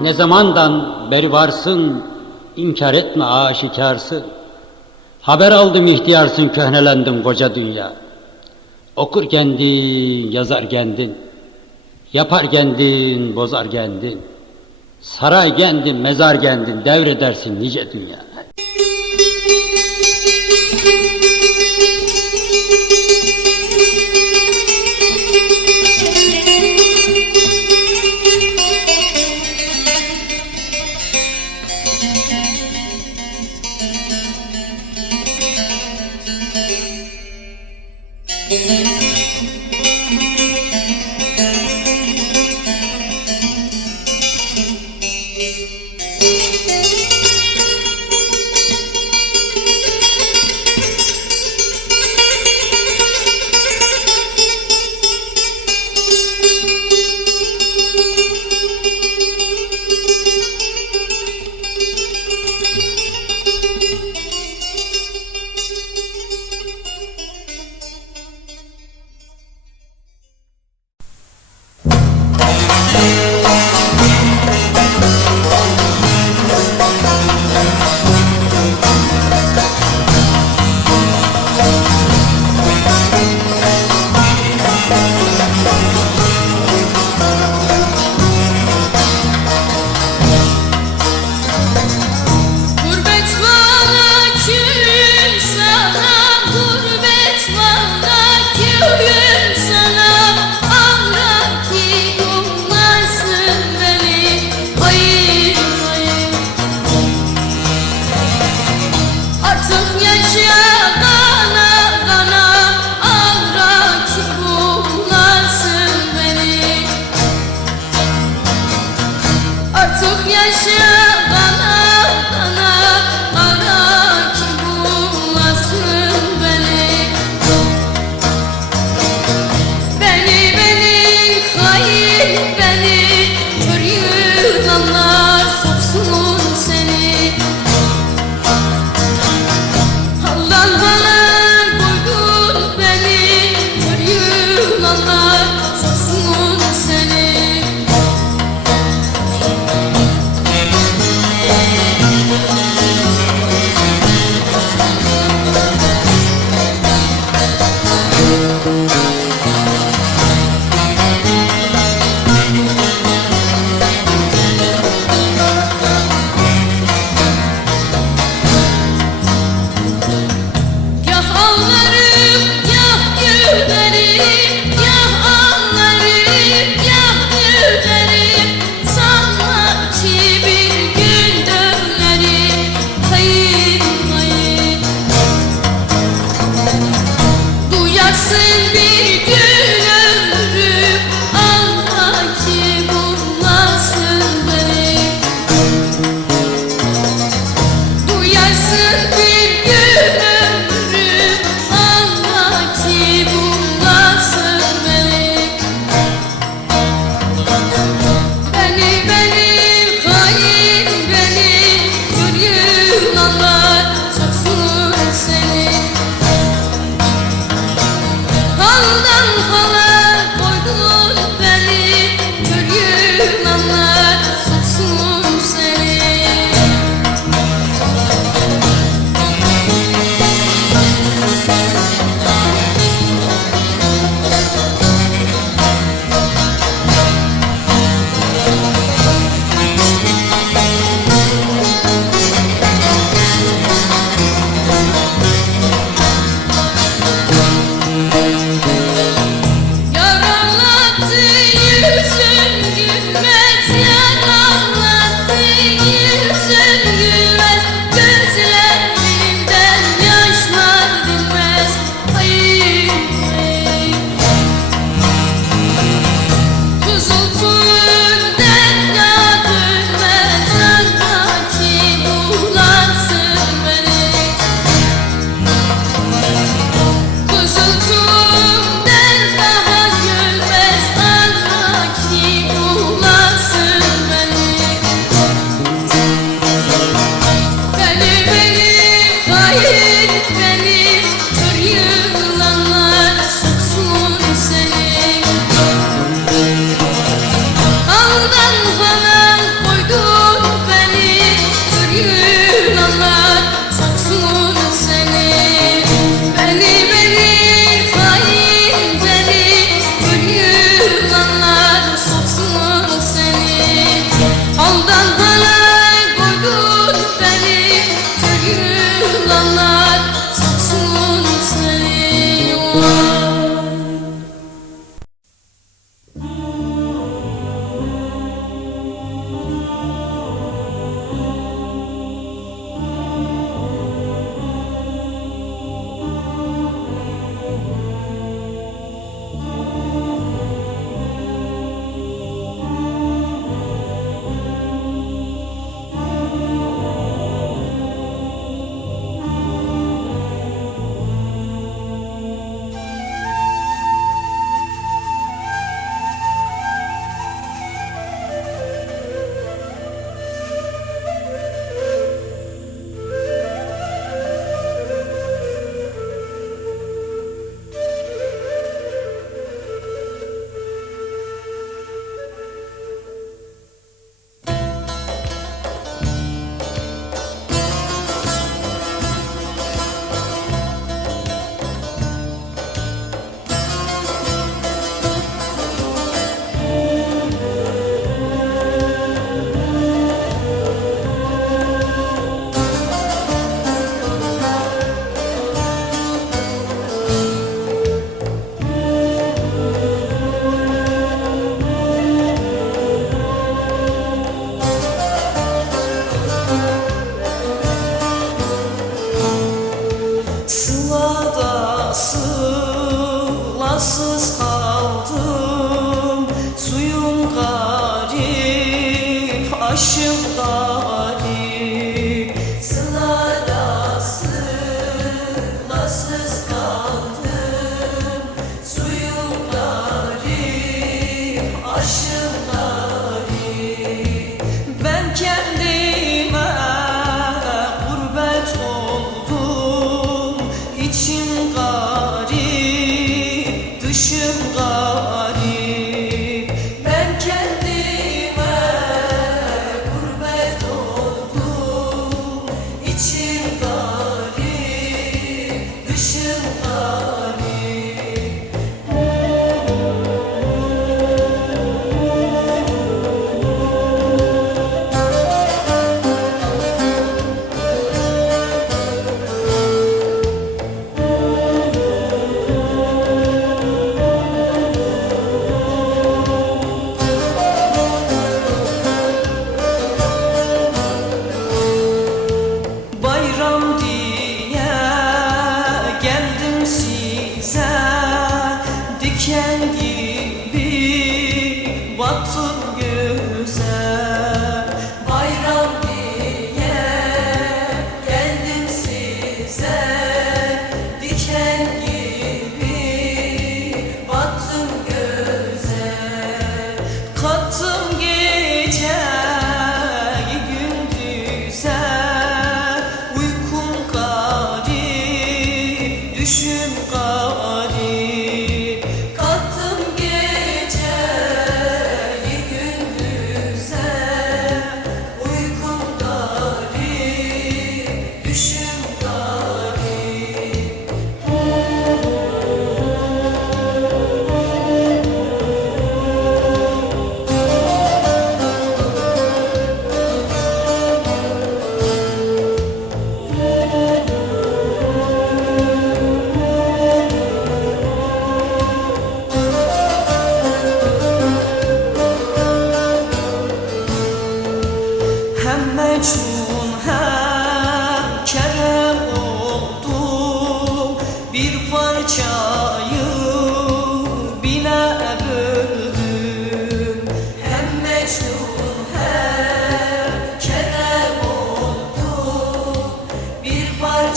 Ne zamandan beri varsın, inkar etme aşikarsın. Haber aldım ihtiyarsın, köhnelendim koca dünya. Okur kendin, yazar kendin. Yapar kendin, bozar kendin. Saray kendin, mezar kendin, devredersin nice dünya. sing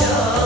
show.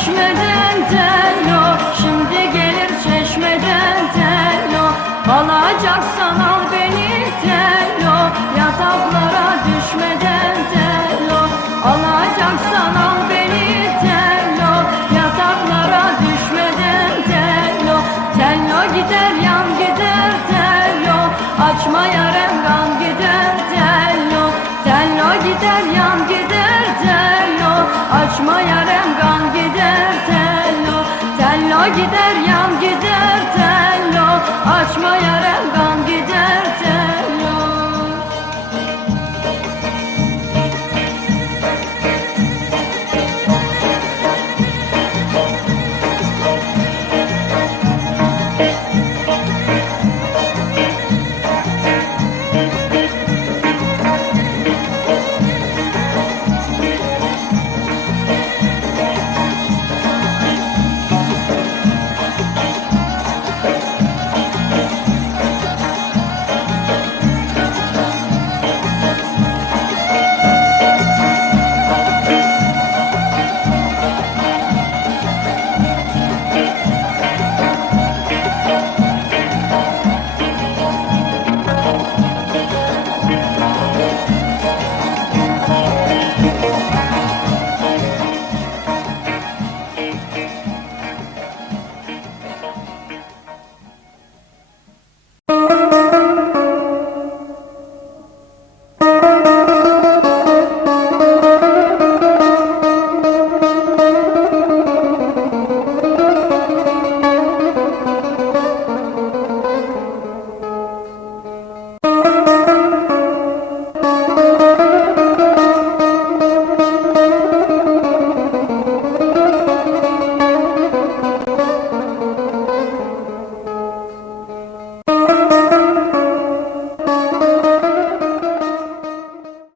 düşme gider yan gider tello. Açma yaren gan gider